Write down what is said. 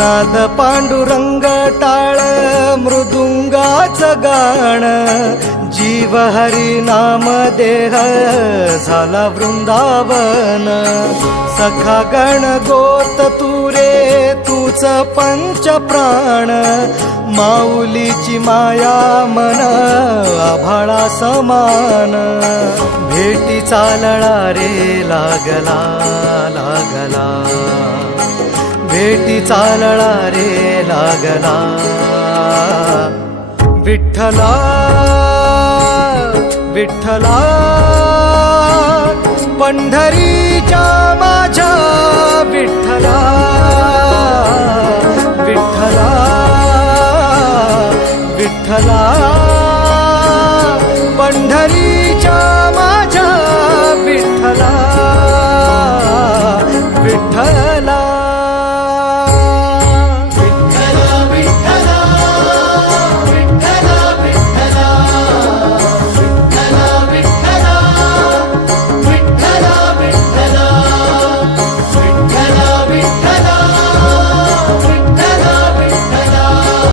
नाद पांडुरंग टाळ मृदुंगाचं गाण जीव हरी नाम देह झाला वृंदावन सखा गण गोत तुरे तूच पंच प्राण माऊलीची माया मन आभाळा समान भेटी चालळा रे लागला लागला भेटी चालळा रे लागला विठ्ठला विठ्ठला पंढरीच्या माझ्या विठ्ठला विठ्ठला विठ्ठला पंढरीच्या माझ्या विठ्ठला विठ्ठला